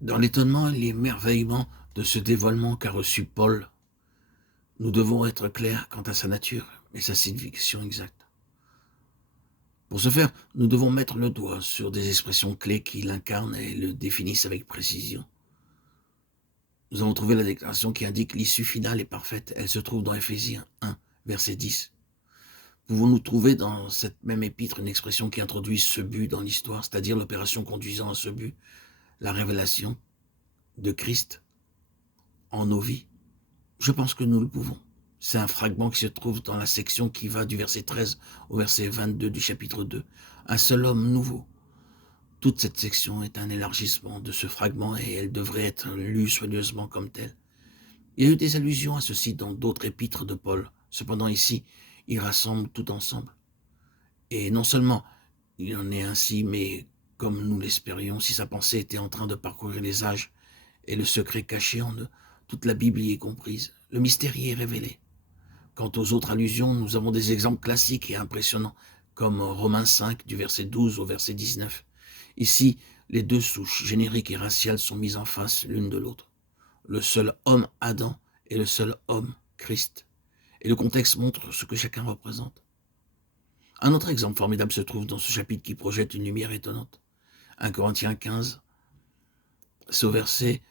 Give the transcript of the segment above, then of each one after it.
Dans l'étonnement et l'émerveillement de ce dévoilement qu'a reçu Paul, nous devons être clairs quant à sa nature et sa signification exacte. Pour ce faire, nous devons mettre le doigt sur des expressions clés qui l'incarnent et le définissent avec précision. Nous avons trouvé la déclaration qui indique l'issue finale et parfaite. Elle se trouve dans Éphésiens 1, verset 10. Pouvons-nous trouver dans cette même épître une expression qui introduit ce but dans l'histoire, c'est-à-dire l'opération conduisant à ce but, la révélation de Christ en nos vies? Je pense que nous le pouvons. C'est un fragment qui se trouve dans la section qui va du verset 13 au verset 22 du chapitre 2. Un seul homme nouveau. Toute cette section est un élargissement de ce fragment et elle devrait être lue soigneusement comme telle. Il y a eu des allusions à ceci dans d'autres épîtres de Paul. Cependant ici, il rassemble tout ensemble. Et non seulement il en est ainsi, mais comme nous l'espérions, si sa pensée était en train de parcourir les âges et le secret caché en eux, toute la Bible y est comprise. Le mystère y est révélé. Quant aux autres allusions, nous avons des exemples classiques et impressionnants, comme Romains 5, du verset 12 au verset 19. Ici, les deux souches, génériques et raciales, sont mises en face l'une de l'autre. Le seul homme Adam et le seul homme Christ. Et le contexte montre ce que chacun représente. Un autre exemple formidable se trouve dans ce chapitre qui projette une lumière étonnante. 1 Corinthiens 15, c'est au verset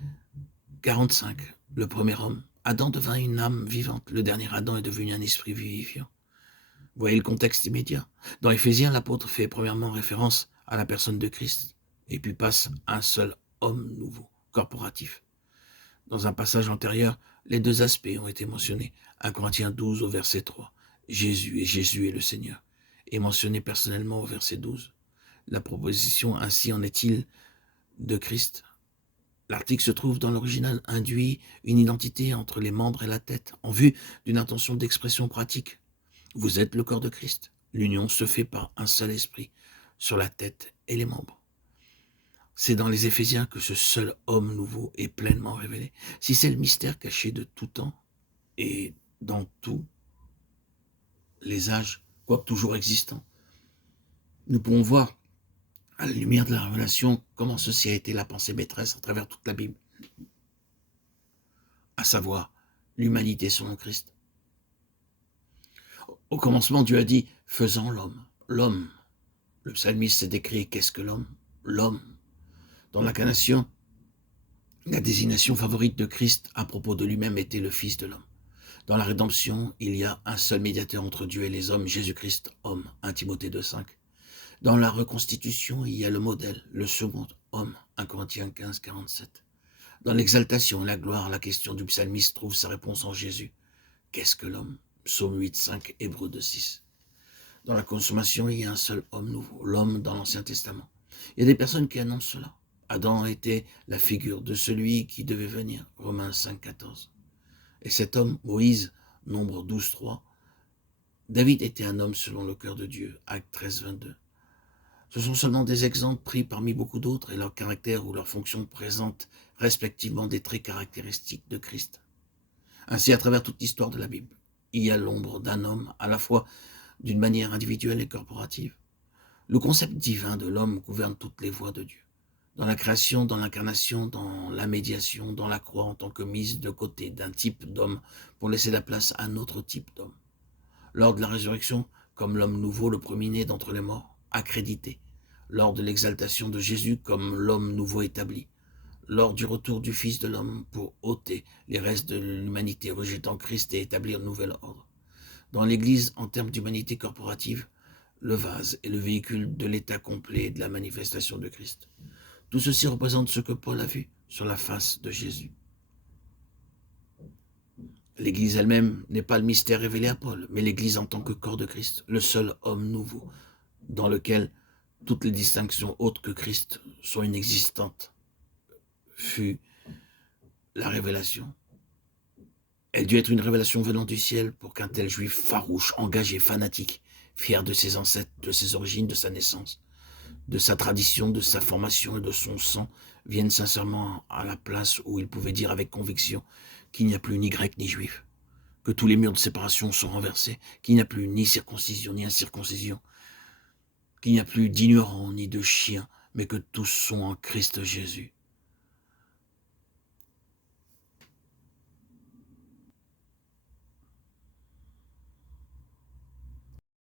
45. Le premier homme, Adam, devint une âme vivante. Le dernier Adam est devenu un esprit vivifiant. Vous voyez le contexte immédiat. Dans Éphésiens, l'apôtre fait premièrement référence à la personne de Christ, et puis passe à un seul homme nouveau, corporatif. Dans un passage antérieur, les deux aspects ont été mentionnés. 1 Corinthiens 12 au verset 3. Jésus est le Seigneur, est mentionné personnellement au verset 12. La proposition ainsi en est-il de Christ. L'article se trouve dans l'original, induit une identité entre les membres et la tête, en vue d'une intention d'expression pratique. Vous êtes le corps de Christ. L'union se fait par un seul esprit, sur la tête et les membres. C'est dans les Éphésiens que ce seul homme nouveau est pleinement révélé. Si c'est le mystère caché de tout temps et dans tous les âges, quoique toujours existant, nous pouvons voir, à la lumière de la révélation, comment ceci a été la pensée maîtresse à travers toute la Bible, à savoir l'humanité selon Christ. Au commencement, Dieu a dit « faisons l'homme ». L'homme. Le psalmiste s'est décrit « qu'est-ce que l'homme ?» L'homme. Dans l'incarnation, la désignation favorite de Christ à propos de lui-même était le Fils de l'homme. Dans la rédemption, il y a un seul médiateur entre Dieu et les hommes, Jésus-Christ, homme, 1 Timothée 2,5. Dans la reconstitution, il y a le modèle, le second homme, 1 Corinthiens 15, 47. Dans l'exaltation et la gloire, la question du psalmiste trouve sa réponse en Jésus. Qu'est-ce que l'homme ? Psaume 8, 5, Hébreux 2, 6. Dans la consommation, il y a un seul homme nouveau, l'homme dans l'Ancien Testament. Il y a des personnes qui annoncent cela. Adam était la figure de celui qui devait venir, Romains 5, 14. Et cet homme, Moïse, Nombre 12, 3. David était un homme selon le cœur de Dieu, Actes 13, 22. Ce sont seulement des exemples pris parmi beaucoup d'autres et leur caractère ou leur fonction présentent respectivement des traits caractéristiques de Christ. Ainsi, à travers toute l'histoire de la Bible, il y a l'ombre d'un homme à la fois d'une manière individuelle et corporative. Le concept divin de l'homme gouverne toutes les voies de Dieu. Dans la création, dans l'incarnation, dans la médiation, dans la croix en tant que mise de côté d'un type d'homme pour laisser la place à un autre type d'homme. Lors de la résurrection, comme l'homme nouveau, le premier-né d'entre les morts, accrédité. Lors de l'exaltation de Jésus comme l'homme nouveau établi. Lors du retour du Fils de l'homme pour ôter les restes de l'humanité rejetant Christ et établir un nouvel ordre. Dans l'Église, en termes d'humanité corporative, le vase est le véhicule de l'état complet de la manifestation de Christ. Tout ceci représente ce que Paul a vu sur la face de Jésus. L'Église elle-même n'est pas le mystère révélé à Paul, mais l'Église en tant que corps de Christ, le seul homme nouveau, dans lequel toutes les distinctions autres que Christ sont inexistantes, fut la révélation. Elle dut être une révélation venant du ciel pour qu'un tel juif farouche, engagé, fanatique, fier de ses ancêtres, de ses origines, de sa naissance, de sa tradition, de sa formation et de son sang, vienne sincèrement à la place où il pouvait dire avec conviction qu'il n'y a plus ni grec ni juif, que tous les murs de séparation sont renversés, qu'il n'y a plus ni circoncision ni incirconcision, qu'il n'y a plus d'ignorants ni de chiens, mais que tous sont en Christ Jésus.